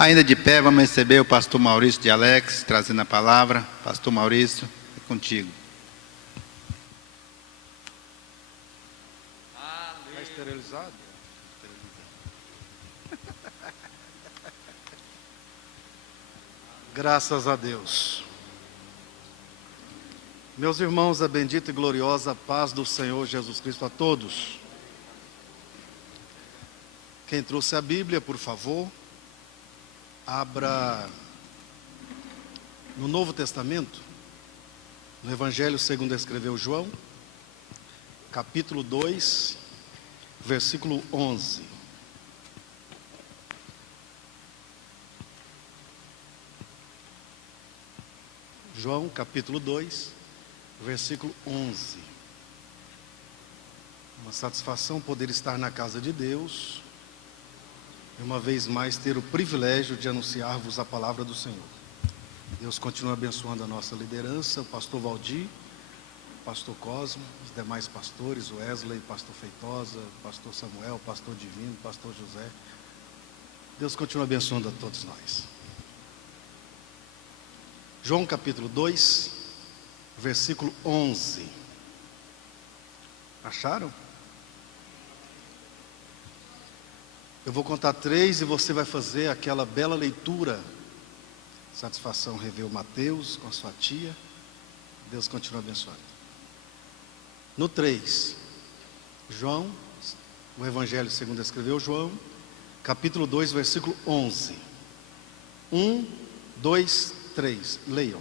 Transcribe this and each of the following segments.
Ainda de pé, vamos receber o pastor Maurício de Alex, trazendo a palavra. Pastor Maurício, é contigo. Está esterilizado? Graças a Deus. Meus irmãos, a bendita e gloriosa paz do Senhor Jesus Cristo a todos. Quem trouxe a Bíblia, por favor, abra no Novo Testamento, no Evangelho segundo escreveu João, capítulo 2, versículo 11. João, capítulo 2, versículo 11. Uma satisfação poder estar na casa de Deus e uma vez mais ter o privilégio de anunciar-vos a palavra do Senhor. Deus continua abençoando a nossa liderança, o pastor Valdir, o pastor Cosmo, os demais pastores, o Wesley, o pastor Feitosa, o pastor Samuel, o pastor Divino, o pastor José. Deus continua abençoando a todos nós. João capítulo 2, versículo 11. Acharam? Eu vou contar 3 e você vai fazer aquela bela leitura. Satisfação revê o Mateus com a sua tia. Deus continua abençoando. No 3, João, o Evangelho segundo escreveu João, capítulo 2, versículo 11. 1, 2, 3. Leiam.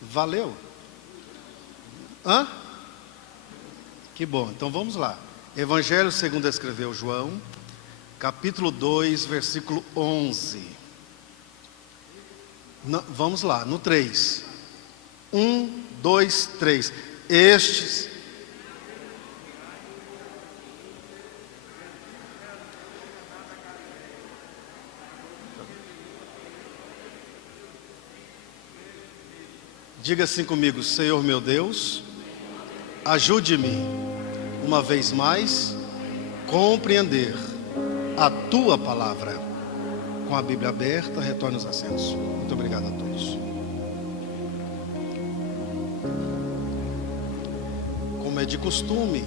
Valeu? Hã? Que bom, então vamos lá. Evangelho segundo escreveu João, capítulo 2, versículo 11. Vamos lá, no 3. 1, 2, 3. Estes... Diga assim comigo: Senhor meu Deus, ajude-me, uma vez mais, compreender a Tua palavra. Com a Bíblia aberta, retorne os assentos. Muito obrigado a todos. Como é de costume,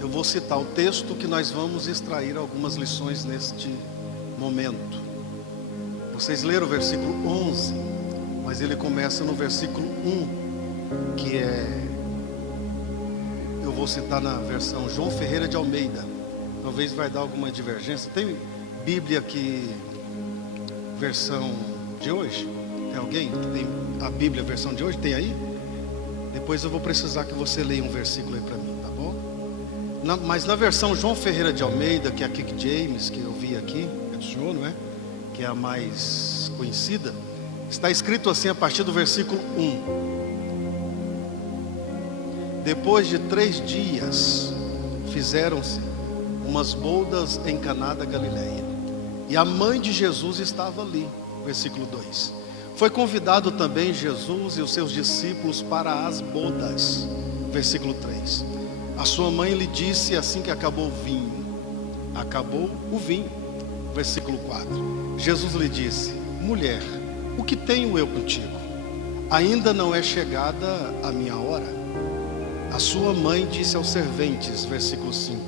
eu vou citar o texto que nós vamos extrair algumas lições neste momento. Vocês leram o versículo 11, mas ele começa no versículo 1, que é... Eu vou citar na versão João Ferreira de Almeida. Talvez vai dar alguma divergência. Tem Bíblia aqui, versão de hoje? Tem alguém que tem a Bíblia versão de hoje? Tem aí? Depois eu vou precisar que você leia um versículo aí para mim, tá bom? Mas na versão João Ferreira de Almeida, que é a King James, que eu vi aqui, é do senhor, não é? Que é a mais conhecida, está escrito assim a partir do versículo 1. Depois de 3 dias, fizeram-se umas bodas em Caná da Galileia, e a mãe de Jesus estava ali. Versículo 2. Foi convidado também Jesus e os seus discípulos para as bodas. Versículo 3. A sua mãe lhe disse assim que acabou o vinho. Acabou o vinho. Versículo 4. Jesus lhe disse: mulher, o que tenho eu contigo? Ainda não é chegada a minha hora. A sua mãe disse aos serventes, versículo 5: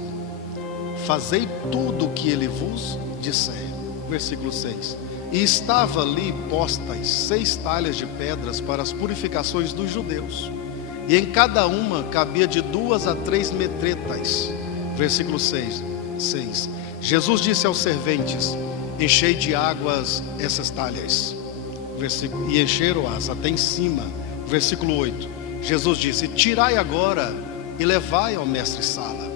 fazei tudo o que ele vos disser. Versículo 6. E estava ali postas 6 talhas de pedras para as purificações dos judeus, e em cada uma cabia de 2 a 3 metretas. Versículo 6. Jesus disse aos serventes: enchei de águas essas talhas. E encheram-as até em cima. Versículo 8. Jesus disse: tirai agora e levai ao mestre-sala.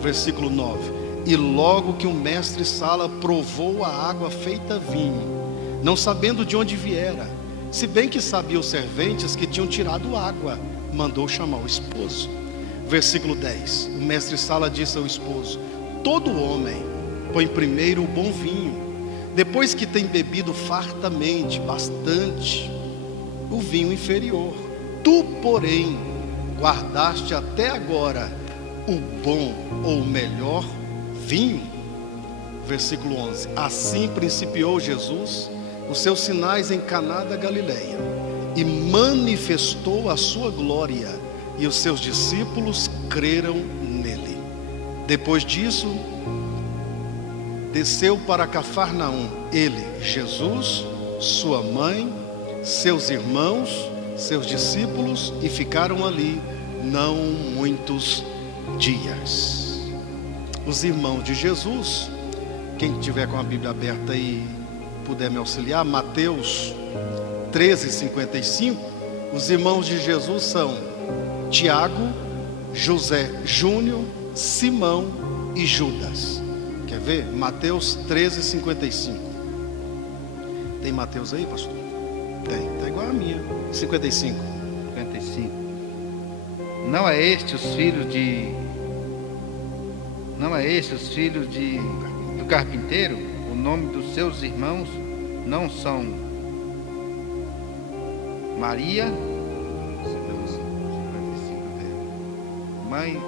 Versículo 9. E logo que o mestre-sala provou a água feita vinho, não sabendo de onde viera, se bem que sabia os serventes que tinham tirado água, mandou chamar o esposo. Versículo 10. O mestre-sala disse ao esposo: todo homem põe primeiro o bom vinho, depois que tem bebido fartamente, bastante, o vinho inferior. Tu, porém, guardaste até agora o bom ou melhor vinho? Versículo 11. Assim principiou Jesus os seus sinais em Caná da Galileia e manifestou a sua glória, e os seus discípulos creram nele. Depois disso, desceu para Cafarnaum, ele, Jesus, sua mãe, seus irmãos, seus discípulos, e ficaram ali não muitos dias. Os irmãos de Jesus, quem tiver com a Bíblia aberta e puder me auxiliar, Mateus 13:55, os irmãos de Jesus são Tiago, José Júnior, Simão e Judas. Quer ver? Mateus 13:55. Tem Mateus aí, pastor? Tem, tá igual a minha. 55. Não é este os filhos do carpinteiro? O nome dos seus irmãos não são Maria, mãe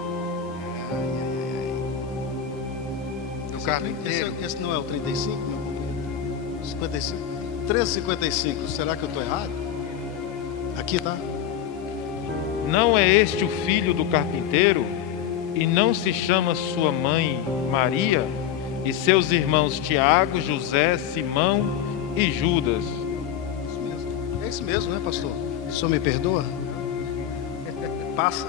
do carpinteiro? Esse não é o 35, meu companheiro? 55. 13:55. Será que eu estou errado? Aqui tá. Não é este o filho do carpinteiro? E não se chama sua mãe Maria? E seus irmãos Tiago, José, Simão e Judas? Isso mesmo. É isso mesmo, né, pastor? O senhor me perdoa? Passa.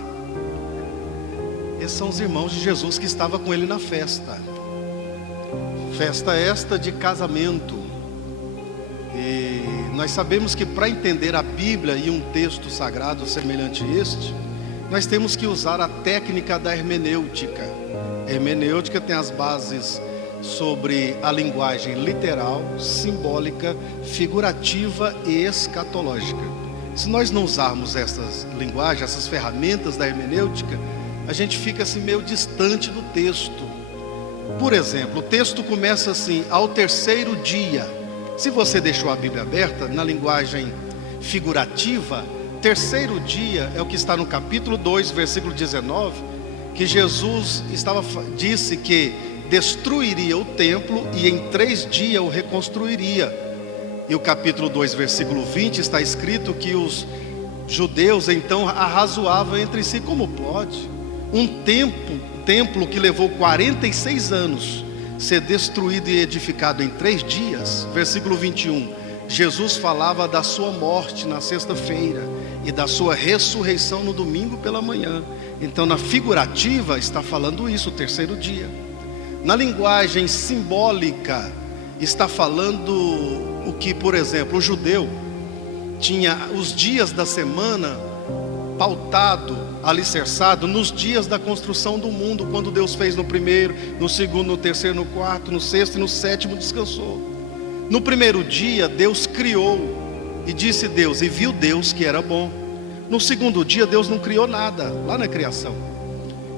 Esses são os irmãos de Jesus que estavam com ele na festa. Festa esta de casamento. E nós sabemos que para entender a Bíblia e um texto sagrado semelhante a este, nós temos que usar a técnica da hermenêutica. A hermenêutica tem as bases sobre a linguagem literal, simbólica, figurativa e escatológica. Se nós não usarmos essas linguagens, essas ferramentas da hermenêutica, a gente fica assim meio distante do texto. Por exemplo, o texto começa assim: ao terceiro dia. Se você deixou a Bíblia aberta, na linguagem figurativa, terceiro dia é o que está no capítulo 2, versículo 19, que Jesus disse que destruiria o templo e em 3 dias o reconstruiria. E o capítulo 2, versículo 20, está escrito que os judeus então arrazoavam entre si: como pode um templo que levou 46 anos ser destruído e edificado em 3 dias? Versículo 21, Jesus falava da sua morte na sexta-feira e da sua ressurreição no domingo pela manhã. Então na figurativa está falando isso, o terceiro dia. Na linguagem simbólica está falando o que, por exemplo, o judeu tinha os dias da semana pautado, alicerçado nos dias da construção do mundo, quando Deus fez no primeiro, no segundo, no terceiro, no quarto, no sexto e no sétimo descansou. No primeiro dia Deus criou, e disse Deus, e viu Deus que era bom. No segundo dia Deus não criou nada, lá na criação.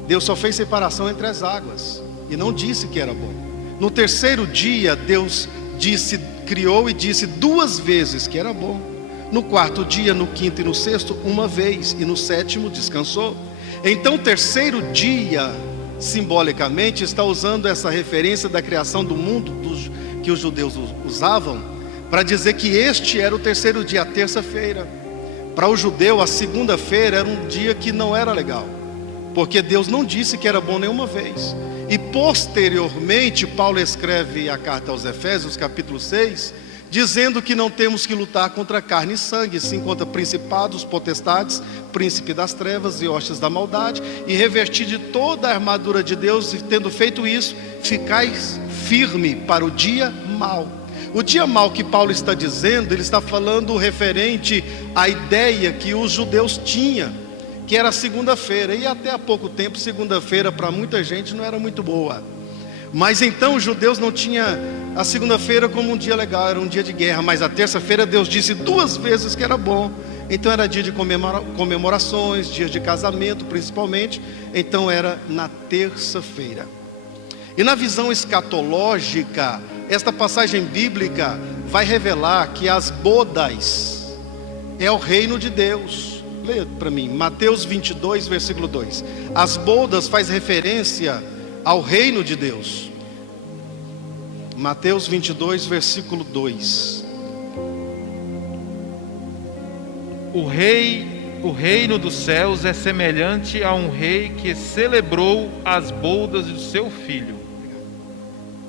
Deus só fez separação entre as águas e não disse que era bom. No terceiro dia Deus criou e disse 2 vezes que era bom. No quarto dia, no quinto e no sexto, 1 vez, e no sétimo descansou. Então o terceiro dia, simbolicamente, está usando essa referência da criação do mundo que os judeus usavam, para dizer que este era o terceiro dia, a terça-feira. Para o judeu, a segunda-feira era um dia que não era legal, porque Deus não disse que era bom nenhuma vez. E posteriormente, Paulo escreve a carta aos Efésios, capítulo 6, dizendo que não temos que lutar contra carne e sangue, sim contra principados, potestades, príncipe das trevas e hostes da maldade, e revertir de toda a armadura de Deus, e tendo feito isso, ficais firme para o dia mau. O dia mau que Paulo está dizendo, ele está falando referente à ideia que os judeus tinham, que era segunda-feira, e até há pouco tempo segunda-feira para muita gente não era muito boa. Mas então os judeus não tinham a segunda-feira como um dia legal, era um dia de guerra. Mas a terça-feira Deus disse 2 vezes que era bom. Então era dia de comemorações, dias de casamento principalmente. Então era na terça-feira. E na visão escatológica, esta passagem bíblica vai revelar que as bodas é o reino de Deus. Leia para mim, Mateus 22, versículo 2. As bodas faz referência ao reino de Deus. Mateus 22, versículo 2. O reino dos céus é semelhante a um rei que celebrou as bodas do seu filho.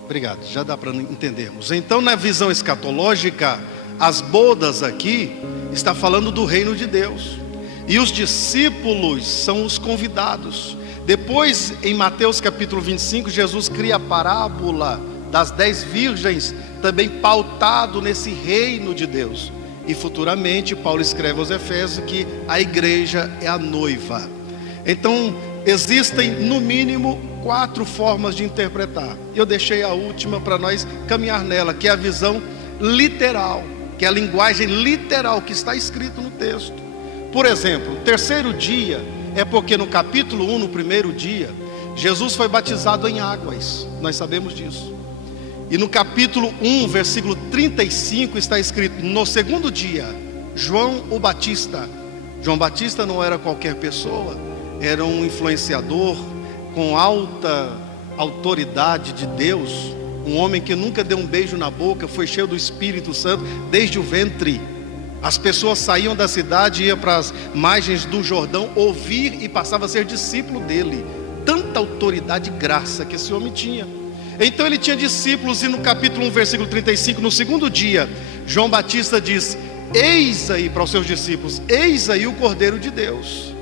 Obrigado, já dá para entendermos. Então, na visão escatológica, as bodas aqui está falando do reino de Deus. E os discípulos são os convidados. Depois, em Mateus capítulo 25, Jesus cria a parábola das 10 virgens, também pautado nesse reino de Deus. E futuramente Paulo escreve aos Efésios que a igreja é a noiva. Então existem no mínimo 4 formas de interpretar. Eu deixei a última para nós caminhar nela, que é a visão literal, que é a linguagem literal que está escrito no texto. Por exemplo, o terceiro dia é porque no capítulo 1, no primeiro dia, Jesus foi batizado em águas. Nós sabemos disso. E no capítulo 1, versículo 35 está escrito: no segundo dia, João o Batista. João Batista não era qualquer pessoa, era um influenciador com alta autoridade de Deus, um homem que nunca deu um beijo na boca, foi cheio do Espírito Santo desde o ventre. As pessoas saíam da cidade e iam para as margens do Jordão ouvir e passavam a ser discípulo dele. Tanta autoridade e graça que esse homem tinha. Então ele tinha discípulos, e no capítulo 1, versículo 35, no segundo dia, João Batista diz: eis aí, para os seus discípulos, eis aí o Cordeiro de Deus.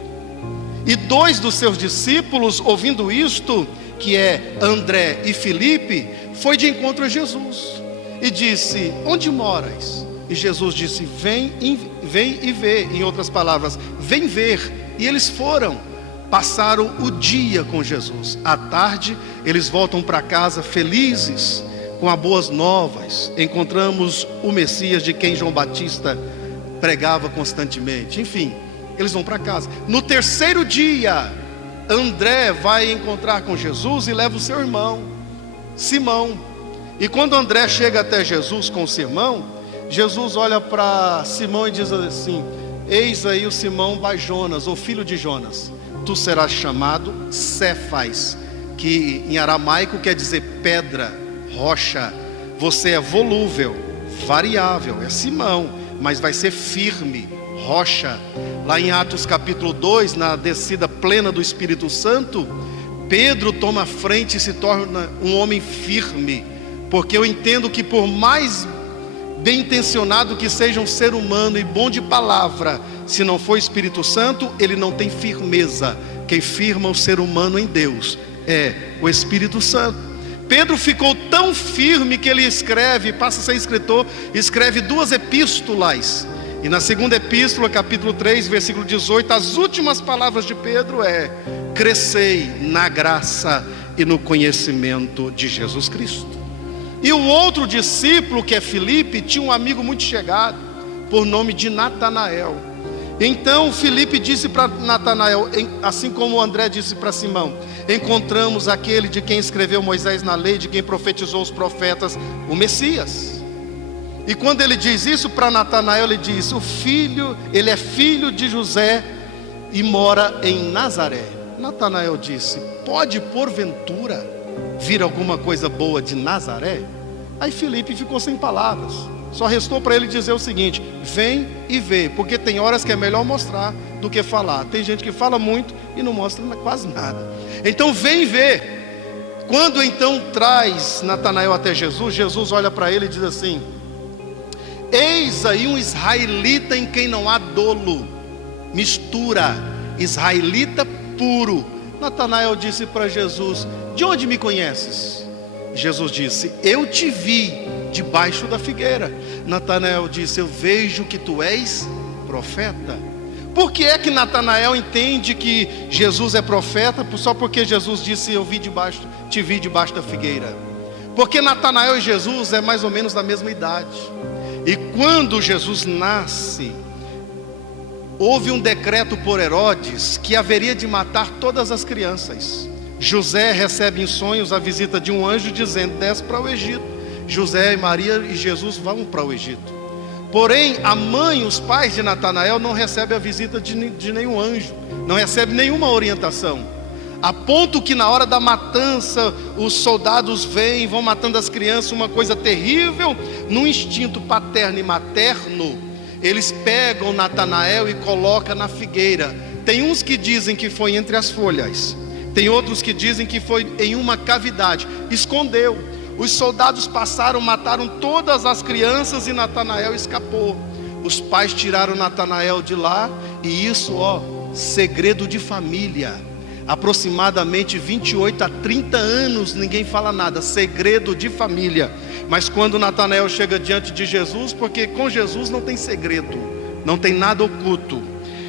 E 2 dos seus discípulos, ouvindo isto, que é André e Filipe, foi de encontro a Jesus e disse: onde moras? E Jesus disse: vem e vê. Em outras palavras, vem ver. E eles foram. Passaram o dia com Jesus. À tarde, eles voltam para casa felizes, com as boas novas. Encontramos o Messias de quem João Batista pregava constantemente. Enfim, eles vão para casa. No terceiro dia, André vai encontrar com Jesus e leva o seu irmão, Simão. E quando André chega até Jesus com Simão, Jesus olha para Simão e diz assim: eis aí o Simão Bar-Jonas, ou filho de Jonas. Tu serás chamado Cefas, que em aramaico quer dizer pedra, rocha. Você é volúvel, variável, é Simão, mas vai ser firme, rocha. Lá em Atos capítulo 2, na descida plena do Espírito Santo, Pedro toma a frente e se torna um homem firme, porque eu entendo que por mais bem intencionado que seja um ser humano e bom de palavra, se não for Espírito Santo, ele não tem firmeza. Quem firma o ser humano em Deus é o Espírito Santo. Pedro ficou tão firme que ele escreve, passa a ser escritor, escreve 2 epístolas. E na segunda epístola, capítulo 3, versículo 18, as últimas palavras de Pedro é: crescei na graça e no conhecimento de Jesus Cristo. E o outro discípulo, que é Filipe, tinha um amigo muito chegado, por nome de Natanael. Então Filipe disse para Natanael, assim como André disse para Simão: encontramos aquele de quem escreveu Moisés na lei, de quem profetizou os profetas, o Messias. E quando ele diz isso para Natanael, ele diz: ele é filho de José e mora em Nazaré. Natanael disse: pode porventura vir alguma coisa boa de Nazaré? Aí Filipe ficou sem palavras. Só restou para ele dizer o seguinte: vem e vê, porque tem horas que é melhor mostrar do que falar. Tem gente que fala muito e não mostra quase nada. Então vem e vê. Quando então traz Natanael até Jesus, Jesus olha para ele e diz assim: eis aí um israelita em quem não há dolo, mistura, israelita puro. Natanael disse para Jesus: de onde me conheces? Jesus disse: eu te vi debaixo da figueira. Natanael disse: eu vejo que tu és profeta. Por que é que Natanael entende que Jesus é profeta? Só porque Jesus disse: te vi debaixo da figueira. Porque Natanael e Jesus é mais ou menos da mesma idade. E quando Jesus nasce, houve um decreto por Herodes que haveria de matar todas as crianças. José recebe em sonhos a visita de um anjo dizendo: desce para o Egito. José e Maria e Jesus vão para o Egito. Porém, a mãe, os pais de Natanael não recebem a visita de nenhum anjo, não recebem nenhuma orientação, a ponto que na hora da matança, os soldados vão matando as crianças, uma coisa terrível. No instinto paterno e materno, eles pegam Natanael e colocam na figueira. Tem uns que dizem que foi entre as folhas, tem outros que dizem que foi em uma cavidade, escondeu. Os soldados passaram, mataram todas as crianças e Natanael escapou. Os pais tiraram Natanael de lá, e isso, segredo de família. Aproximadamente 28 a 30 anos, ninguém fala nada, segredo de família. Mas quando Natanael chega diante de Jesus, porque com Jesus não tem segredo, não tem nada oculto.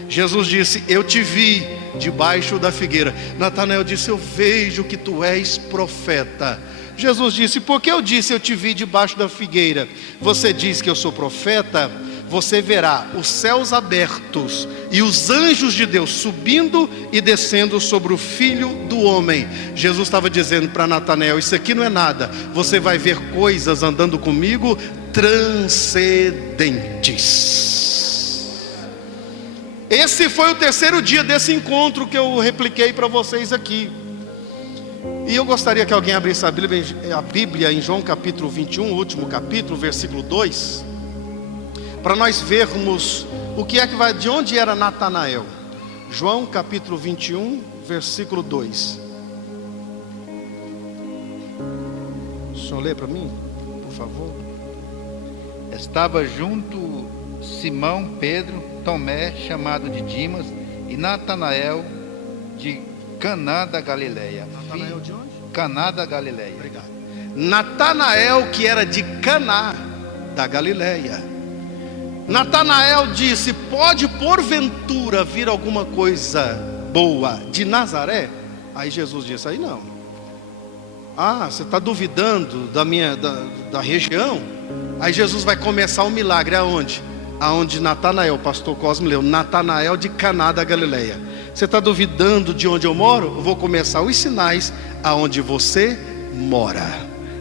Jesus disse: eu te vi debaixo da figueira. Natanael disse: eu vejo que tu és profeta. Jesus disse: por que eu disse eu te vi debaixo da figueira? Você diz que eu sou profeta? Você verá os céus abertos e os anjos de Deus subindo e descendo sobre o Filho do Homem. Jesus estava dizendo para Natanael: isso aqui não é nada, você vai ver coisas andando comigo transcendentes. Esse foi o terceiro dia desse encontro que eu repliquei para vocês aqui. E eu gostaria que alguém abrisse a Bíblia em João capítulo 21, último capítulo, versículo 2, para nós vermos o que é que vai, de onde era Natanael. João capítulo 21, versículo 2. O senhor lê para mim, por favor? Estava junto Simão, Pedro, Tomé, chamado de Dimas, e Natanael de Caná da Galileia. Natanael de onde? Caná da Galileia. Obrigado. Natanael, que era de Caná da Galileia. Natanael disse: pode porventura vir alguma coisa boa de Nazaré? Aí Jesus disse: aí não. Você está duvidando da região? Aí Jesus vai começar o milagre aonde? Aonde Natanael, o pastor Cosme leu, Natanael de Caná da Galileia. Você está duvidando de onde eu moro? Eu vou começar os sinais aonde você mora.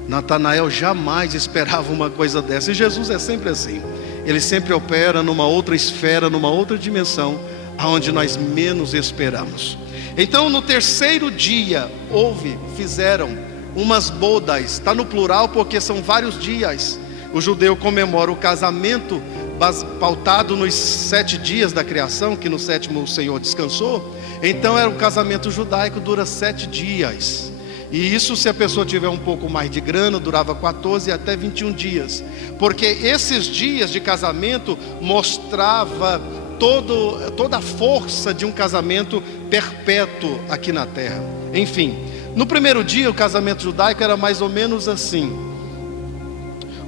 Natanael jamais esperava uma coisa dessa, e Jesus é sempre assim. Ele sempre opera numa outra esfera, numa outra dimensão, aonde nós menos esperamos. Então, no terceiro dia, fizeram umas bodas. Está no plural porque são vários dias. O judeu comemora o casamento pautado nos 7 dias da criação, que no 7º o Senhor descansou. Então era um casamento judaico, dura 7 dias. E isso, se a pessoa tiver um pouco mais de grana, durava 14 até 21 dias. Porque esses dias de casamento mostrava toda a força de um casamento perpétuo aqui na terra. Enfim, no primeiro dia o casamento judaico era mais ou menos assim.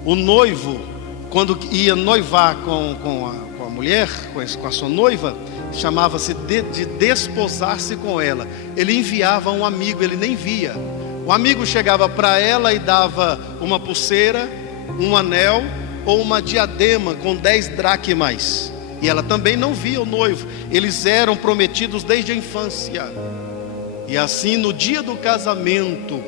O noivo, quando ia noivar com a mulher, com a sua noiva, chamava-se de desposar-se com ela. Ele enviava um amigo, ele nem via. O amigo chegava para ela e dava uma pulseira, um anel ou uma diadema com 10 dracmas. E ela também não via o noivo. Eles eram prometidos desde a infância. E assim, no dia do casamento,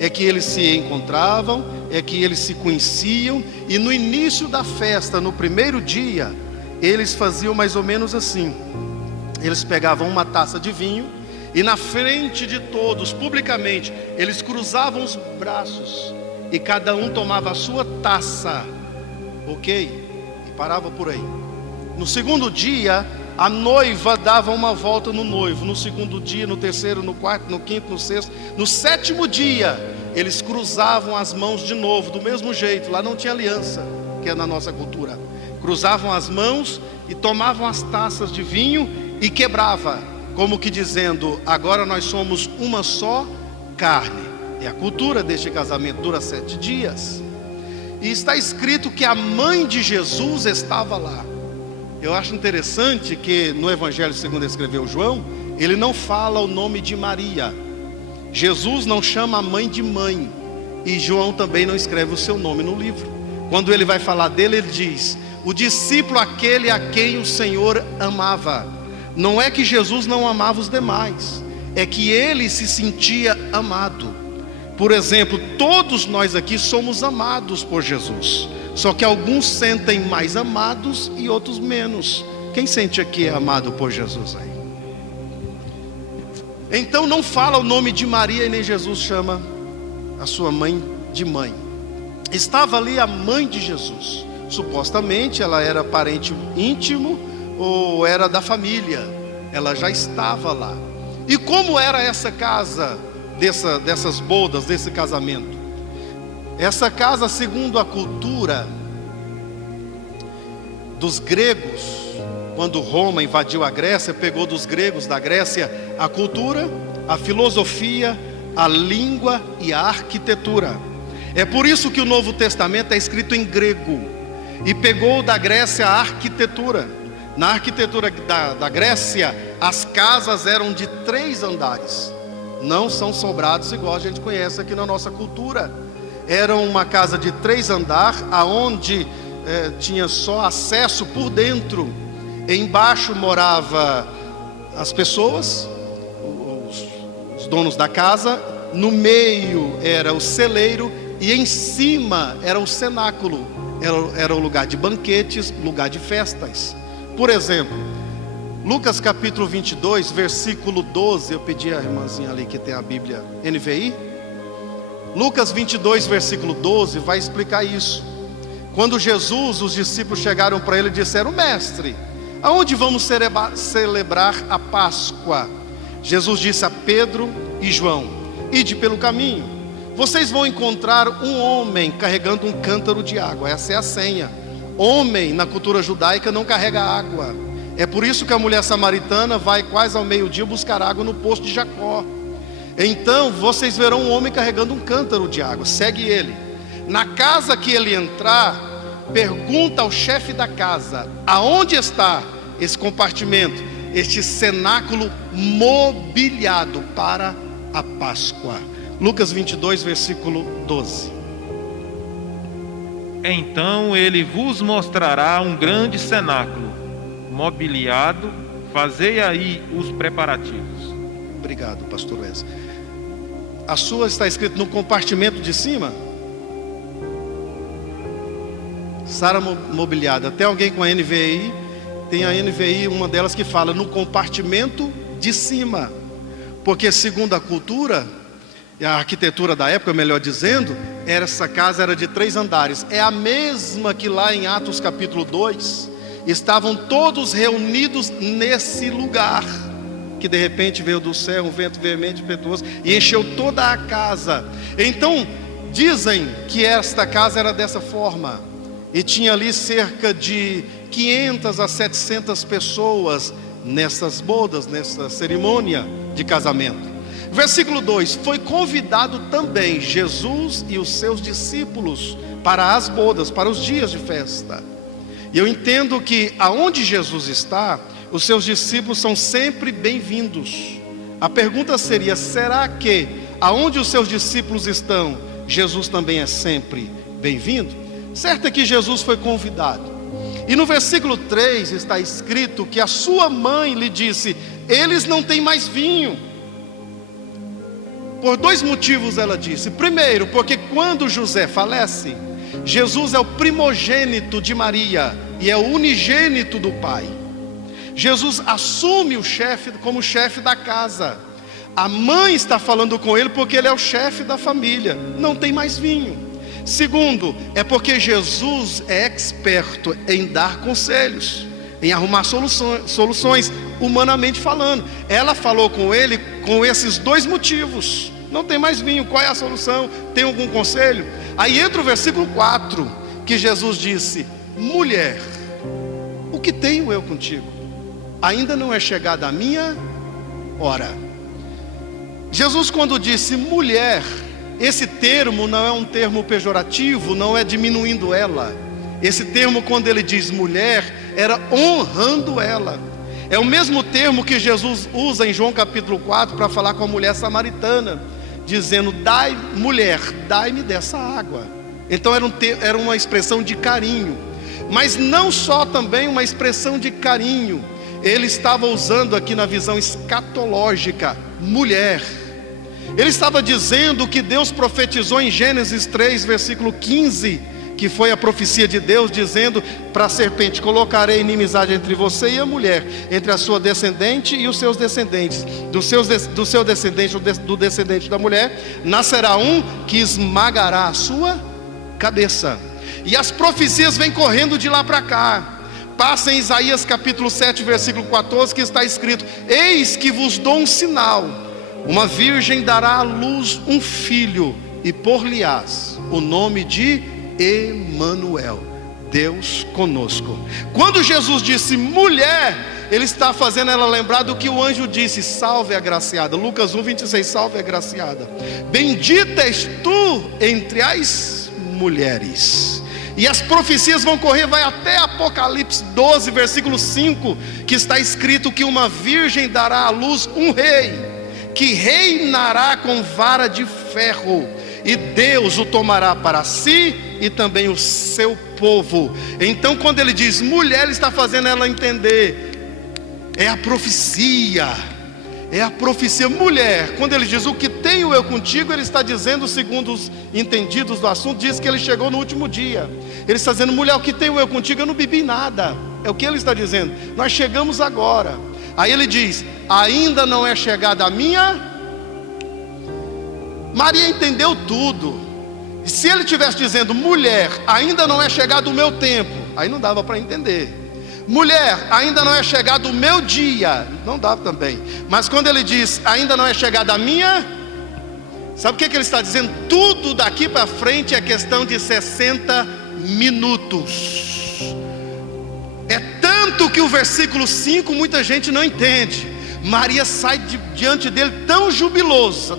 é que eles se encontravam, é que eles se conheciam. E no início da festa, no primeiro dia, eles faziam mais ou menos assim. Eles pegavam uma taça de vinho e na frente de todos, publicamente, eles cruzavam os braços e cada um tomava a sua taça, ok? E parava por aí. No segundo dia, a noiva dava uma volta no noivo. No segundo dia, no terceiro, no quarto, no quinto, no sexto. No 7º dia, eles cruzavam as mãos de novo, do mesmo jeito. Lá não tinha aliança, que é na nossa cultura. Cruzavam as mãos e tomavam as taças de vinho e quebrava, como que dizendo: agora nós somos uma só carne. É a cultura deste casamento, dura 7 dias. E está escrito que a mãe de Jesus estava lá. Eu acho interessante que no Evangelho segundo escreveu João, ele não fala o nome de Maria. Jesus não chama a mãe de mãe, e João também não escreve o seu nome no livro. Quando ele vai falar dele, ele diz: o discípulo aquele a quem o Senhor amava. Não é que Jesus não amava os demais, é que ele se sentia amado. Por exemplo, todos nós aqui somos amados por Jesus. Só que alguns sentem mais amados e outros menos. Quem sente aqui é amado por Jesus aí? Então não fala o nome de Maria e nem Jesus chama a sua mãe de mãe. Estava ali a mãe de Jesus. Supostamente ela era parente íntimo ou era da família. Ela já estava lá. E como era essa casa dessas bodas, desse casamento? Essa casa, segundo a cultura dos gregos, quando Roma invadiu a Grécia, pegou dos gregos da Grécia a cultura, a filosofia, a língua e a arquitetura. É por isso que o Novo Testamento é escrito em grego e pegou da Grécia a arquitetura. Na arquitetura da Grécia, as casas eram de 3 andares. Não são sobrados igual a gente conhece aqui na nossa cultura. Era uma casa de 3 andares, aonde tinha só acesso por dentro. Embaixo morava as pessoas, os donos da casa. No meio era o celeiro e em cima era o cenáculo. Era o lugar de banquetes, lugar de festas. Por exemplo, Lucas capítulo 22, versículo 12. Eu pedi à irmãzinha ali que tem a Bíblia NVI. Lucas 22, versículo 12 vai explicar isso. Quando Jesus, os discípulos chegaram para ele e disseram: Mestre, aonde vamos celebrar a Páscoa? Jesus disse a Pedro e João: Ide pelo caminho, vocês vão encontrar um homem carregando um cântaro de água. Essa é a senha. Homem na cultura judaica não carrega água. É por isso que a mulher samaritana vai quase ao meio-dia buscar água no poço de Jacó. Então vocês verão um homem carregando um cântaro de água. Segue ele. Na casa que ele entrar, pergunta ao chefe da casa: aonde está esse compartimento, este cenáculo mobiliado para a Páscoa? Lucas 22, versículo 12. Então ele vos mostrará um grande cenáculo mobiliado, fazei aí os preparativos. Obrigado, pastor Wes. A sua está escrito no compartimento de cima? Sara mobiliada. Tem alguém com a NVI? Tem a NVI, uma delas que fala no compartimento de cima. Porque segundo a cultura e a arquitetura da época, melhor dizendo, essa casa era de 3 andares. É a mesma que lá em Atos capítulo 2, estavam todos reunidos nesse lugar, que de repente veio do céu um vento veemente e impetuoso e encheu toda a casa. Então dizem que esta casa era dessa forma, e tinha ali cerca de 500 a 700 pessoas nessas bodas, nessa cerimônia de casamento. Versículo 2: foi convidado também Jesus e os seus discípulos para as bodas, para os dias de festa. E eu entendo que aonde Jesus está, os seus discípulos são sempre bem-vindos. A pergunta seria: será que aonde os seus discípulos estão, Jesus também é sempre bem-vindo? Certo é que Jesus foi convidado. E no versículo 3 está escrito que a sua mãe lhe disse: eles não têm mais vinho. Por 2 motivos ela disse. Primeiro, porque quando José falece, Jesus é o primogênito de Maria e é o unigênito do Pai. Jesus assume o chefe como chefe da casa. A mãe está falando com ele porque ele é o chefe da família. Não tem mais vinho. Segundo, é porque Jesus é experto em dar conselhos, em arrumar soluções, humanamente falando. Ela falou com ele com esses 2 motivos. Não tem mais vinho, qual é a solução? Tem algum conselho? Aí entra o versículo 4, que Jesus disse: mulher, o que tenho eu contigo? Ainda não é chegada a minha hora. Jesus, quando disse mulher, esse termo não é um termo pejorativo, não é diminuindo ela. Esse termo, quando ele diz mulher, era honrando ela. É o mesmo termo que Jesus usa em João capítulo 4 para falar com a mulher samaritana, dizendo: mulher, dai-me dessa água. Então era uma expressão de carinho, mas não só também uma expressão de carinho. Ele estava usando aqui na visão escatológica, mulher. Ele estava dizendo que Deus profetizou em Gênesis 3, versículo 15, que foi a profecia de Deus dizendo para a serpente: colocarei inimizade entre você e a mulher, entre a sua descendente e os seus descendentes. Do seu descendente, do descendente da mulher, nascerá um que esmagará a sua cabeça. E as profecias vêm correndo de lá para cá. Passa em Isaías capítulo 7, versículo 14, que está escrito: eis que vos dou um sinal, uma virgem dará à luz um filho, e por-lhe-ás o nome de Emanuel, Deus conosco. Quando Jesus disse mulher, ele está fazendo ela lembrar do que o anjo disse: salve a agraciada. Lucas 1, 26, salve a agraciada, bendita és tu entre as mulheres. E as profecias vão correr, vai até Apocalipse 12, versículo 5, que está escrito que uma virgem dará à luz um rei, que reinará com vara de ferro, e Deus o tomará para si e também o seu povo. Então, quando ele diz mulher, ele está fazendo ela entender, é a profecia. É a profecia. Mulher, quando ele diz o que tenho eu contigo, ele está dizendo, segundo os entendidos do assunto, diz que ele chegou no último dia. Ele está dizendo: mulher, o que tenho eu contigo, eu não bebi nada. É o que ele está dizendo, nós chegamos agora. Aí ele diz: ainda não é chegada a minha. Maria entendeu tudo. E se ele estivesse dizendo mulher, ainda não é chegado o meu tempo, aí não dava para entender. Mulher, ainda não é chegado o meu dia, não dá também. Mas quando ele diz ainda não é chegada a minha, sabe o que ele está dizendo? Tudo daqui para frente é questão de 60 minutos. É tanto que o versículo 5 muita gente não entende. Maria sai diante dele tão jubilosa,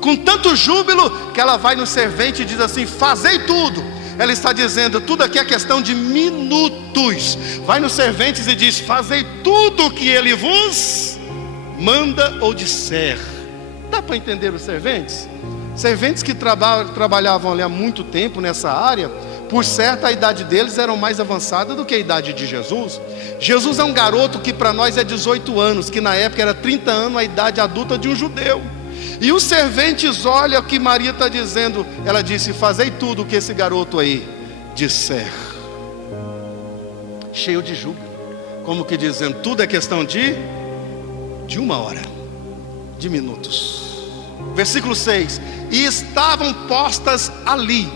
com tanto júbilo, que ela vai no servente e diz assim: fazei tudo. Ela está dizendo, tudo aqui é questão de minutos. Vai nos serventes e diz: fazei tudo o que ele vos manda ou disser. Dá para entender os serventes? Serventes que trabalhavam ali há muito tempo nessa área, por certo a idade deles era mais avançada do que a idade de Jesus. Jesus é um garoto que para nós é 18 anos, que na época era 30 anos a idade adulta de um judeu. E os serventes olham o que Maria está dizendo. Ela disse: fazei tudo o que esse garoto aí disser. Cheio de júbilo, como que dizendo, tudo é questão de uma hora, de minutos. Versículo 6: e estavam postas ali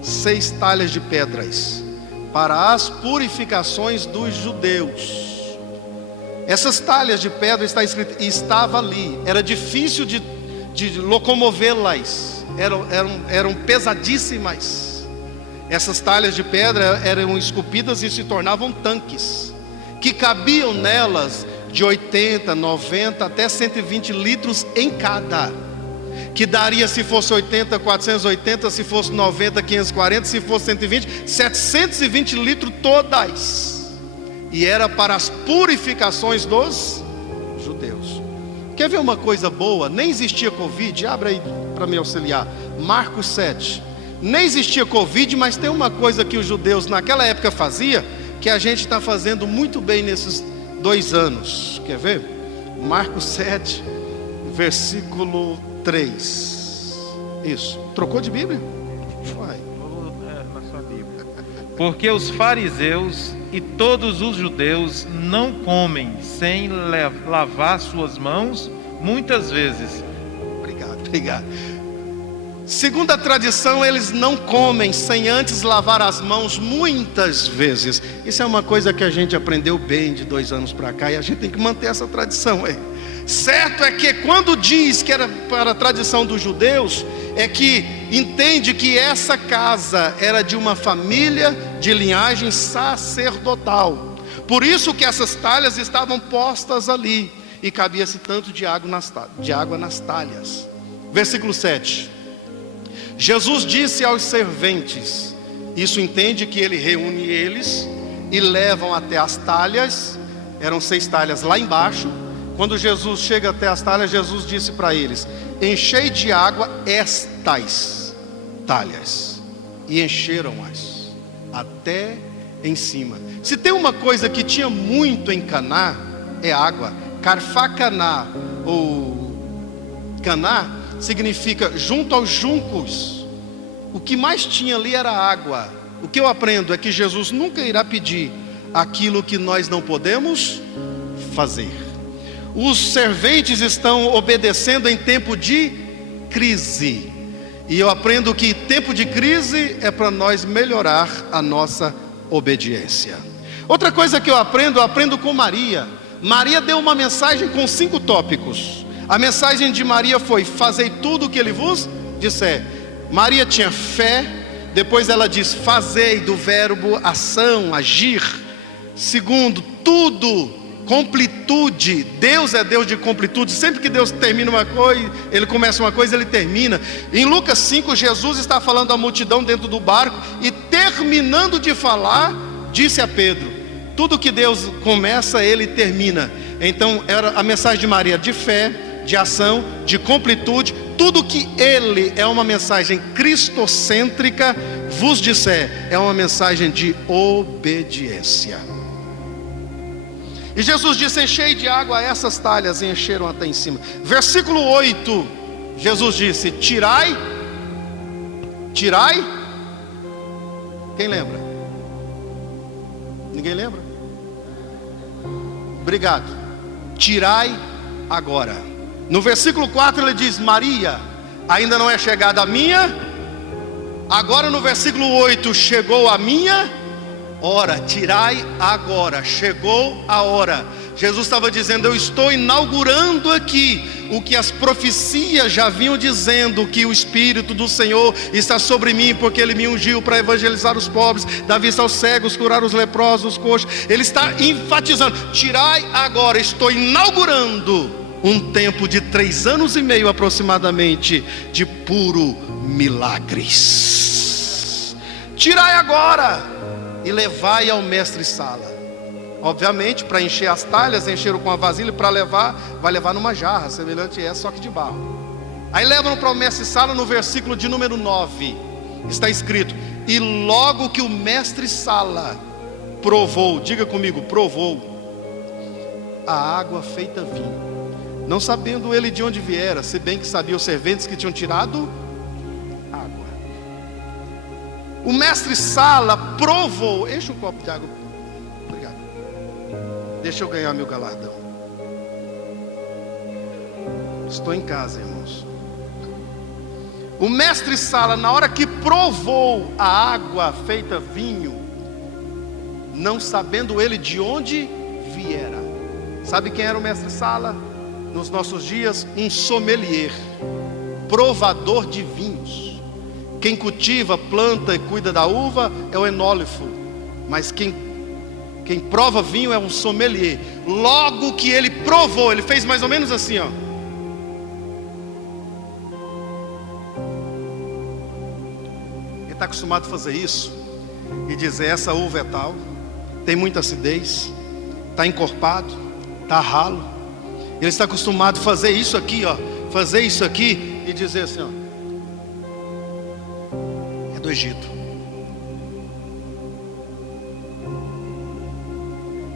6 talhas de pedras para as purificações dos judeus. Essas talhas de pedra, está escrito, estava ali. Era difícil de locomovê-las, eram pesadíssimas. Essas talhas de pedra eram esculpidas e se tornavam tanques, que cabiam nelas de 80, 90 até 120 litros em cada. Que daria, se fosse 80, 480, se fosse 90, 540, se fosse 120, 720 litros todas. E era para as purificações dos judeus. Quer ver uma coisa boa? Nem existia Covid. Abre aí para me auxiliar, Marcos 7. Nem existia Covid, mas tem uma coisa que os judeus naquela época faziam, que a gente está fazendo muito bem nesses 2 anos. Quer ver? Marcos 7, versículo 3. Isso. Trocou de Bíblia? Vai. Na sua Bíblia. Porque os fariseus e todos os judeus não comem sem lavar suas mãos muitas vezes. Obrigado. Segundo a tradição, eles não comem sem antes lavar as mãos muitas vezes. Isso é uma coisa que a gente aprendeu bem de 2 anos para cá, e a gente tem que manter essa tradição aí. Certo é que quando diz que era para a tradição dos judeus, é que entende que essa casa era de uma família de linhagem sacerdotal. Por isso que essas talhas estavam postas ali, e cabia-se tanto de água nas talhas. Versículo 7. Jesus disse aos serventes, isso entende que ele reúne eles e levam até as talhas. Eram 6 talhas lá embaixo. Quando Jesus chega até as talhas, Jesus disse para eles: enchei de água estas talhas. E encheram-as até em cima. Se tem uma coisa que tinha muito em Caná, é água. Carfacaná, ou Caná, significa junto aos juncos. o que mais tinha ali era água. O que eu aprendo é que Jesus nunca irá pedir aquilo que nós não podemos fazer. Os serventes estão obedecendo em tempo de crise. E eu aprendo que tempo de crise é para nós melhorar a nossa obediência. Outra coisa que eu aprendo com Maria. Maria deu uma mensagem com 5 tópicos. A mensagem de Maria foi: fazei tudo o que ele vos disser. Maria tinha fé. Depois ela diz: fazei, do verbo ação, agir. Segundo, tudo, completude. Deus é Deus de completude. Sempre que Deus termina uma coisa, Ele começa uma coisa, Ele termina. Em Lucas 5, Jesus está falando à multidão dentro do barco, e terminando de falar, disse a Pedro: tudo que Deus começa, Ele termina. Então era a mensagem de Maria de fé, de ação, de completude. Tudo que Ele é uma mensagem cristocêntrica, vos disser, é uma mensagem de obediência. E Jesus disse: enchei de água essas talhas, e encheram até em cima. Versículo 8, Jesus disse: tirai. Quem lembra? Ninguém lembra? Obrigado. Tirai agora. No versículo 4 ele diz: Maria, ainda não é chegada a minha. Agora no versículo 8, chegou a minha hora. Tirai agora, chegou a hora. Jesus estava dizendo: eu estou inaugurando aqui o que as profecias já vinham dizendo, que o Espírito do Senhor está sobre mim, porque Ele me ungiu para evangelizar os pobres, dar vista aos cegos, curar os leprosos, os coxos. Ele está enfatizando: tirai agora, estou inaugurando um tempo de 3 anos e meio aproximadamente, de puro milagres. Tirai agora e levai ao mestre-sala. Obviamente, para encher as talhas, encheram com a vasilha. Para levar, vai levar numa jarra, semelhante a essa, só que de barro. Aí levam para o mestre-sala. No versículo de número 9 está escrito: e logo que o mestre-sala provou, diga comigo, provou a água feita vinho, não sabendo ele de onde viera, se bem que sabia os serventes que tinham tirado água. O mestre-sala provou. Enche um copo de água. Obrigado. Deixa eu ganhar meu galardão. Estou em casa, irmãos. O mestre-sala, na hora que provou a água feita vinho, não sabendo ele de onde viera. Sabe quem era o mestre-sala? Nos nossos dias, um sommelier, provador de vinhos. Quem cultiva, planta e cuida da uva é o enólogo, mas quem prova vinho é um sommelier. Logo que ele provou, ele fez mais ou menos assim, ó. Ele está acostumado a fazer isso e dizer: essa uva é tal, tem muita acidez, está encorpado, está ralo. Ele está acostumado a fazer isso aqui, ó, fazer isso aqui e dizer assim, ó: é do Egito.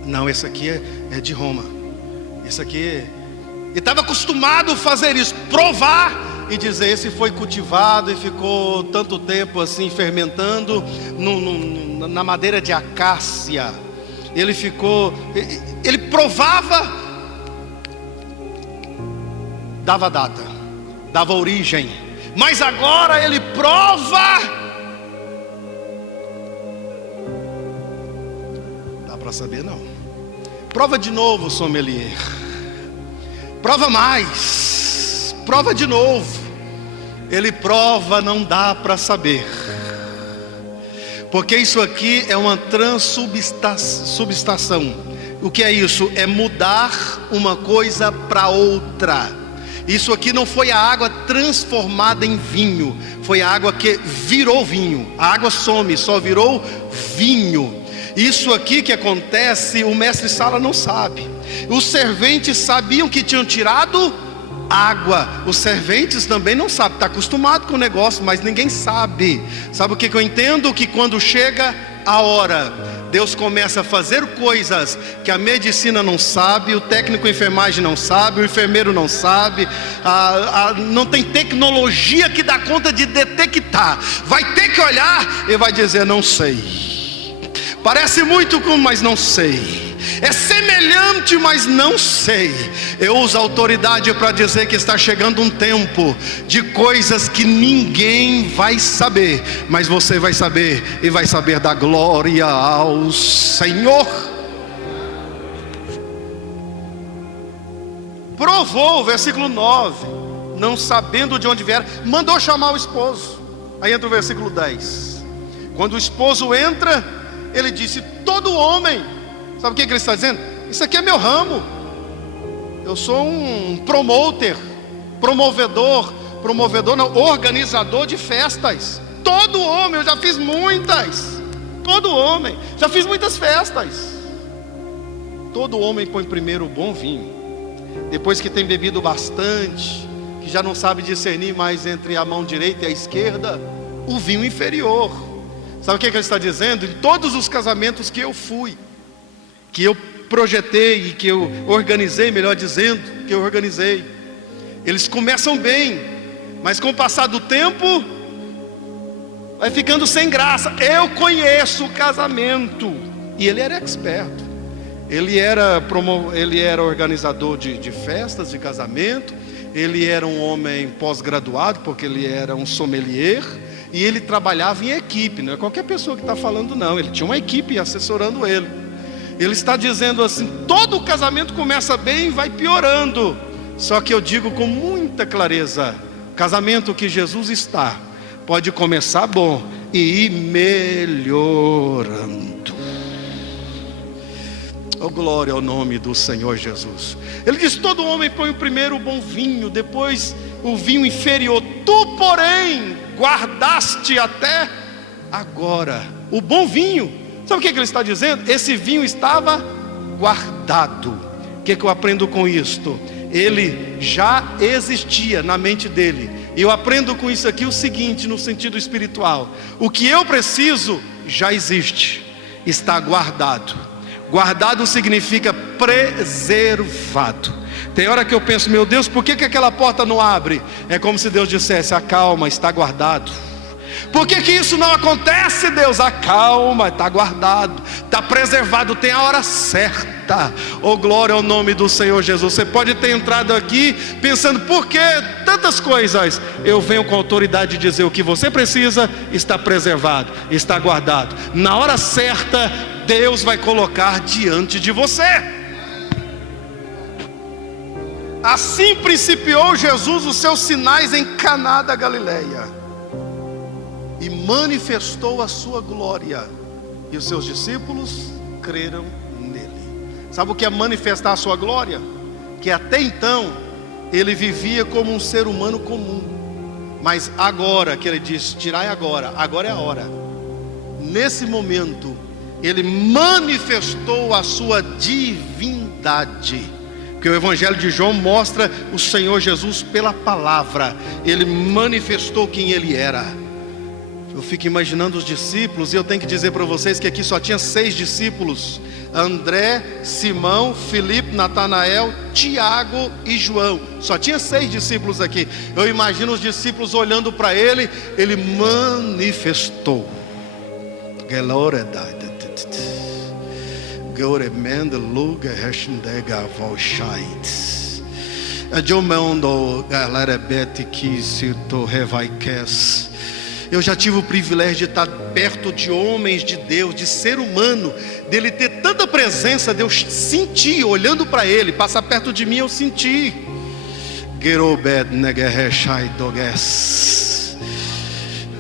Não, esse aqui é de Roma. Esse aqui Ele estava acostumado a fazer isso, provar e dizer: esse foi cultivado e ficou tanto tempo assim fermentando na madeira de acácia. Ele provava, dava data, dava origem, mas agora ele prova. Dá para saber não? Prova de novo, sommelier. Prova mais, prova de novo. Ele prova, não dá para saber, porque isso aqui é uma transubstanciação. O que é isso? É mudar uma coisa para outra. Isso aqui não foi a água transformada em vinho, foi a água que virou vinho. A água some, só virou vinho. Isso aqui que acontece, o mestre-sala não sabe. Os serventes sabiam que tinham tirado água. Os serventes também não sabem, está acostumado com o negócio, mas ninguém sabe. Sabe o que eu entendo? Que quando chega a hora, Deus começa a fazer coisas que a medicina não sabe, o técnico de enfermagem não sabe, o enfermeiro não sabe, não tem tecnologia que dá conta de detectar. Vai ter que olhar e vai dizer: não sei. Parece muito com, mas não sei. É semelhante, mas não sei. Eu uso a autoridade para dizer que está chegando um tempo de coisas que ninguém vai saber, mas você vai saber, e vai saber da glória ao Senhor. Provou, versículo 9, não sabendo de onde vier, mandou chamar o esposo. Aí entra o versículo 10. Quando o esposo entra, ele disse: todo homem, sabe o que ele está dizendo? Isso aqui é meu ramo. Eu sou um organizador de festas. Todo homem, eu já fiz muitas. Todo homem, já fiz muitas festas. Todo homem põe primeiro o bom vinho. Depois que tem bebido bastante, que já não sabe discernir mais entre a mão direita e a esquerda, o vinho inferior. Sabe o que ele está dizendo? Em todos os casamentos que eu fui, que eu projetei e que eu organizei, melhor dizendo, que eu organizei, eles começam bem, mas com o passar do tempo vai ficando sem graça. Eu conheço o casamento. E ele era expert. Ele era organizador de festas de casamento. Ele era um homem pós-graduado, porque ele era um sommelier. E ele trabalhava em equipe, não é qualquer pessoa que está falando não. Ele tinha uma equipe assessorando ele. Ele está dizendo assim: todo casamento começa bem e vai piorando. Só que eu digo com muita clareza: casamento que Jesus está, pode começar bom e ir melhorando. Oh, glória ao nome do Senhor Jesus. Ele diz: todo homem põe primeiro o bom vinho, depois o vinho inferior. Tu, porém, guardaste até agora o bom vinho. Sabe o que ele está dizendo? Esse vinho estava guardado. O que eu aprendo com isto? Ele já existia na mente dele. E eu aprendo com isso aqui o seguinte, no sentido espiritual: o que eu preciso já existe, está guardado. Guardado significa preservado. Tem hora que eu penso: meu Deus, por que aquela porta não abre? É como se Deus dissesse: acalma, está guardado. Por que isso não acontece, Deus? Acalma, está guardado, está preservado, tem a hora certa. Oh, glória ao nome do Senhor Jesus. Você pode ter entrado aqui pensando: por que tantas coisas? Eu venho com autoridade dizer: o que você precisa está preservado, está guardado. Na hora certa, Deus vai colocar diante de você. Assim principiou Jesus os seus sinais em Caná da Galileia, e manifestou a sua glória, e os seus discípulos creram nele. Sabe o que é manifestar a sua glória? Que até então ele vivia como um ser humano comum, mas agora que ele diz: tirai agora é a hora. Nesse momento ele manifestou a sua divindade, porque o Evangelho de João mostra o Senhor Jesus pela palavra. Ele manifestou quem ele era. Eu fico imaginando os discípulos, e eu tenho que dizer para vocês que aqui só tinha 6 discípulos: André, Simão, Filipe, Natanael, Tiago e João. Só tinha 6 discípulos aqui. Eu imagino os discípulos olhando para ele. Ele manifestou. Eu já tive o privilégio de estar perto de homens de Deus, de ser humano, dele ter tanta presença, de eu sentir, olhando para ele, passar perto de mim, eu senti.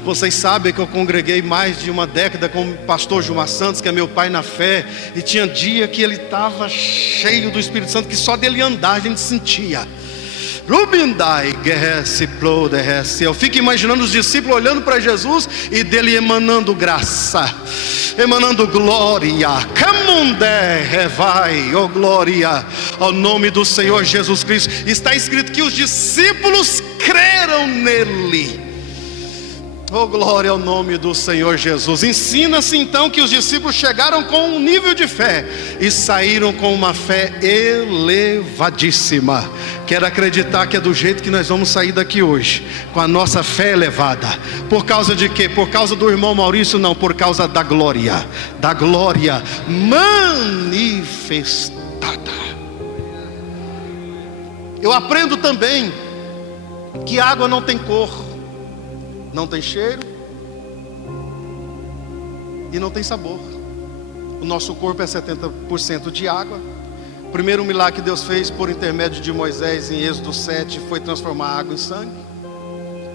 Vocês sabem que eu congreguei mais de uma década com o pastor Gilmar Santos, que é meu pai na fé, e tinha dia que ele estava cheio do Espírito Santo, que só dele andar a gente sentia. Eu fico imaginando os discípulos olhando para Jesus e dele emanando graça, emanando glória. Oh, glória ao nome do Senhor Jesus Cristo. Está escrito que os discípulos creram nele. Oh, glória ao nome do Senhor Jesus. Ensina-se então que os discípulos chegaram com um nível de fé e saíram com uma fé elevadíssima. Quero acreditar que é do jeito que nós vamos sair daqui hoje, com a nossa fé elevada. Por causa de quê? Por causa do irmão Maurício? Não, por causa da glória manifestada. Eu aprendo também que água não tem cor, não tem cheiro e não tem sabor. O nosso corpo é 70% de água. O primeiro milagre que Deus fez por intermédio de Moisés em Êxodo 7 foi transformar a água em sangue.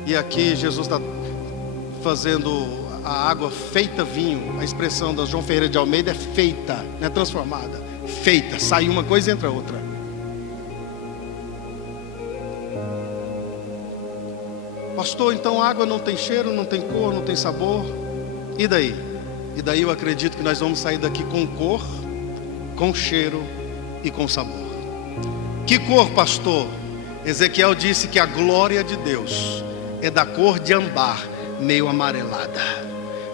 E aqui Jesus está fazendo a água feita vinho. A expressão da João Ferreira de Almeida é feita, não é transformada. Feita, sai uma coisa e entra outra. Pastor, então a água não tem cheiro, não tem cor, não tem sabor. E daí? E daí eu acredito que nós vamos sair daqui com cor, com cheiro e com sabor. Que cor, pastor? Ezequiel disse que a glória de Deus é da cor de ambar, meio amarelada.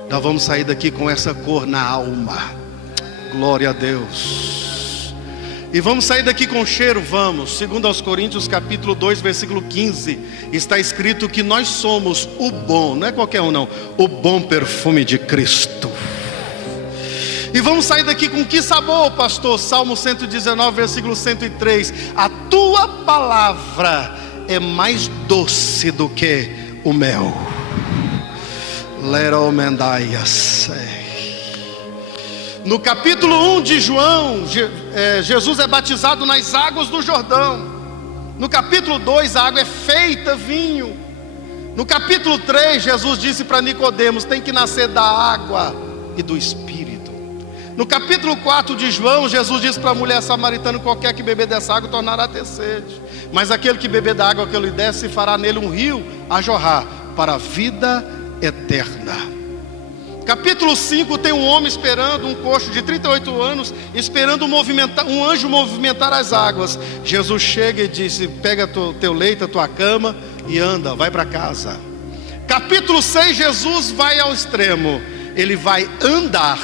Nós vamos sair daqui com essa cor na alma. Glória a Deus. E vamos sair daqui com cheiro, vamos. Segundo aos Coríntios capítulo 2 versículo 15, está escrito que nós somos o bom, não é qualquer um não, o bom perfume de Cristo. E vamos sair daqui com que sabor, pastor? Salmo 119 versículo 103, a tua palavra é mais doce do que o mel. Leromendaias. No capítulo 1 de João, Jesus é batizado nas águas do Jordão. No capítulo 2, a água é feita vinho. No capítulo 3, Jesus disse para Nicodemos: tem que nascer da água e do Espírito. No capítulo 4 de João, Jesus disse para a mulher samaritana: qualquer que beber dessa água tornará a ter sede, mas aquele que beber da água que eu lhe der, se fará nele um rio a jorrar para a vida eterna. Capítulo 5 tem um homem esperando, um coxo de 38 anos, esperando um anjo movimentar as águas. Jesus chega e disse: pega teu leito, a tua cama e anda, vai para casa. Capítulo 6, Jesus vai ao extremo, ele vai andar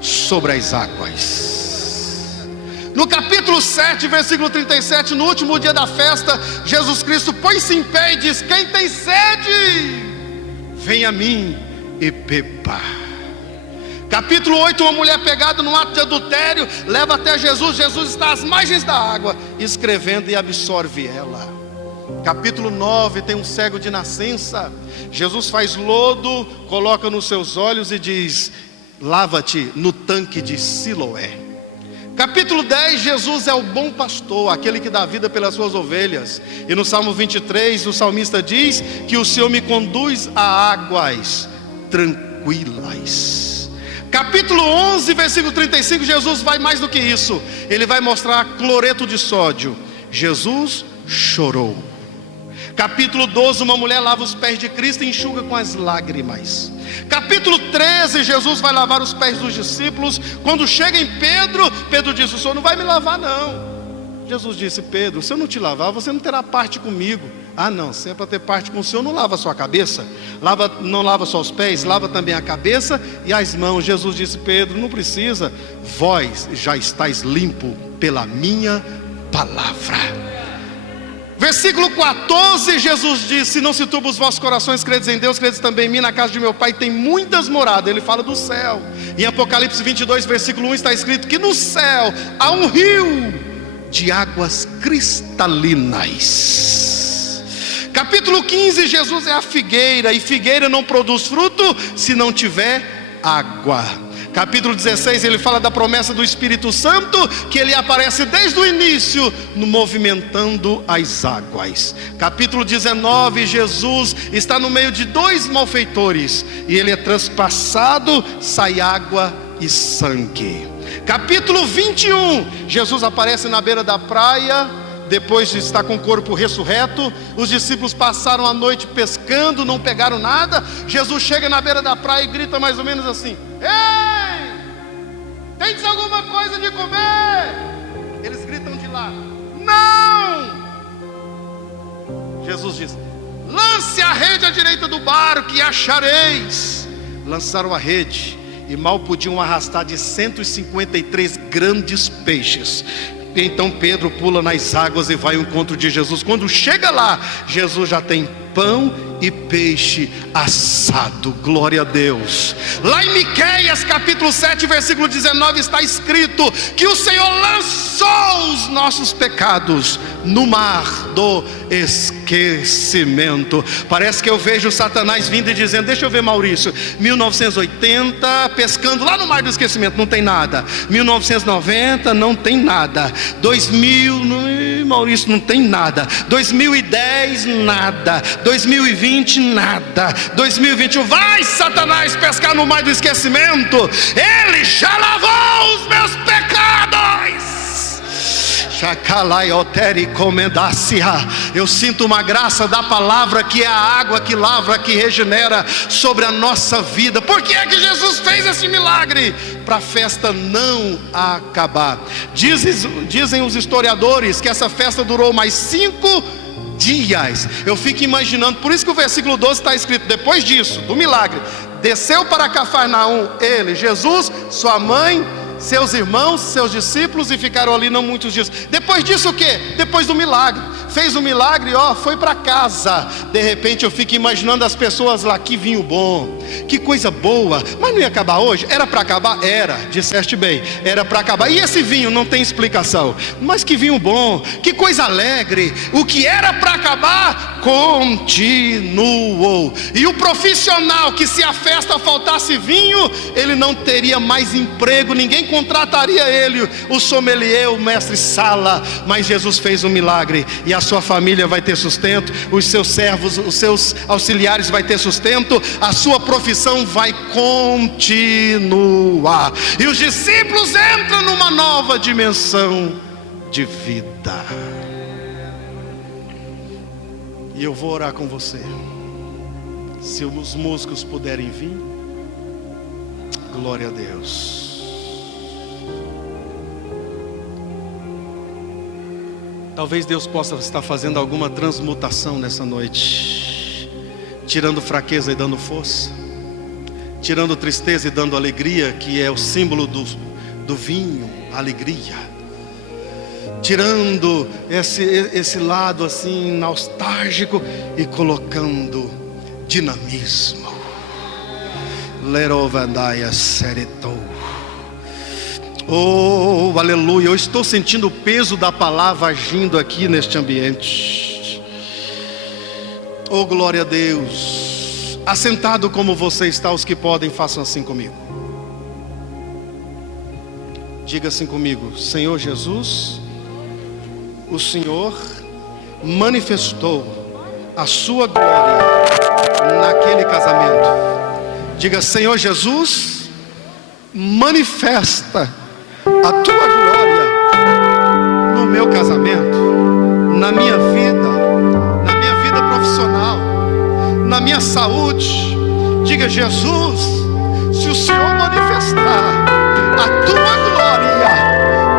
sobre as águas. No capítulo 7, versículo 37, no último dia da festa, Jesus Cristo põe-se em pé e diz: quem tem sede, vem a mim e beba. Capítulo 8, uma mulher pegada num ato de adultério leva até Jesus. Jesus está às margens da água, escrevendo, e absorve ela. Capítulo 9, tem um cego de nascença. Jesus faz lodo, coloca nos seus olhos e diz: lava-te no tanque de Siloé. Capítulo 10, Jesus é o bom pastor, aquele que dá vida pelas suas ovelhas. E no Salmo 23, o salmista diz que o Senhor me conduz a águas tranquilas. Capítulo 11, versículo 35, Jesus vai mais do que isso. Ele vai mostrar cloreto de sódio. Jesus chorou. Capítulo 12, uma mulher lava os pés de Cristo e enxuga com as lágrimas. Capítulo 13, Jesus vai lavar os pés dos discípulos. Quando chega em Pedro, Pedro disse: o Senhor não vai me lavar não. Jesus disse: Pedro, se eu não te lavar, você não terá parte comigo. Ah não, se é para ter parte com o Senhor, não lava a sua cabeça, não lava só os pés, lava também a cabeça e as mãos. Jesus disse: Pedro, não precisa, vós já estáis limpo pela minha palavra. Versículo 14, Jesus disse: não se turbe os vossos corações, credes em Deus, credes também em mim. Na casa de meu pai tem muitas moradas. Ele fala do céu. Em Apocalipse 22, versículo 1 está escrito que no céu há um rio de águas cristalinas. Capítulo 15, Jesus é a figueira, e figueira não produz fruto se não tiver água. Capítulo 16, ele fala da promessa do Espírito Santo, que ele aparece desde o início, movimentando as águas. Capítulo 19, Jesus está no meio de dois malfeitores, e ele é transpassado, sai água e sangue. Capítulo 21, Jesus aparece na beira da praia, depois de estar com o corpo ressurreto. Os discípulos passaram a noite pescando, não pegaram nada. Jesus chega na beira da praia e grita mais ou menos assim: ei, tem alguma coisa de comer? Eles gritam de lá: não. Jesus diz: lance lance a rede à direita do barco e achareis. Lançaram a rede e mal podiam arrastar de 153 grandes peixes. Então Pedro pula nas águas e vai ao encontro de Jesus. Quando chega lá, Jesus já tem pão e peixe assado. Glória a Deus. Lá em Miqueias capítulo 7 versículo 19 está escrito que o Senhor lançou os nossos pecados no mar do esquecimento. Parece que eu vejo Satanás vindo e dizendo: deixa eu ver, Maurício, 1980 pescando lá no mar do esquecimento, não tem nada. 1990 não tem nada. 2000, Maurício, não tem nada. 2010 nada. 2020 nada. 2021 vai, Satanás, pescar no mar do esquecimento. Ele já lavou os meus pecados. Eu sinto uma graça da palavra, que é a água que lavra, que regenera sobre a nossa vida. Por que é que Jesus fez esse milagre? Para a festa não acabar. Dizem os historiadores que essa festa durou mais 5 dias. Eu fico imaginando, por isso que o versículo 12 está escrito: depois disso, do milagre, desceu para Cafarnaum ele, Jesus, sua mãe, seus irmãos, seus discípulos, e ficaram ali não muitos dias. Depois disso o quê? Depois do milagre, fez o milagre, foi para casa. De repente eu fico imaginando as pessoas lá: que vinho bom, que coisa boa. Mas não ia acabar hoje? Era para acabar? Era, disseste bem, era para acabar. E esse vinho não tem explicação. Mas que vinho bom, que coisa alegre. O que era para acabar continuou. E o profissional que, se a festa faltasse vinho, ele não teria mais emprego, ninguém contrataria ele, o sommelier, o mestre sala. Mas Jesus fez um milagre e a sua família vai ter sustento, os seus servos, os seus auxiliares vai ter sustento, a sua profissão vai continuar. E os discípulos entram numa nova dimensão de vida. E eu vou orar com você. Se os músicos puderem vir, glória a Deus. Talvez Deus possa estar fazendo alguma transmutação nessa noite, tirando fraqueza e dando força, tirando tristeza e dando alegria, que é o símbolo do vinho, alegria, tirando esse lado assim nostálgico e colocando dinamismo. Lerovandaya seretou. Oh, aleluia. Eu estou sentindo o peso da palavra agindo aqui neste ambiente. Oh, glória a Deus. Assentado como você está, os que podem, façam assim comigo. Diga assim comigo: Senhor Jesus, o Senhor manifestou a sua glória naquele casamento. Diga: Senhor Jesus, manifesta a tua glória no meu casamento, na minha vida profissional, na minha saúde. Diga: Jesus, se o Senhor manifestar a tua glória,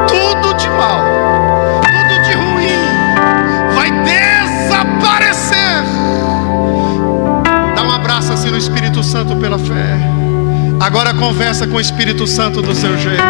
tudo de mal, tudo de ruim vai desaparecer. Dá um abraço assim no Espírito Santo pela fé. Agora conversa com o Espírito Santo do seu jeito.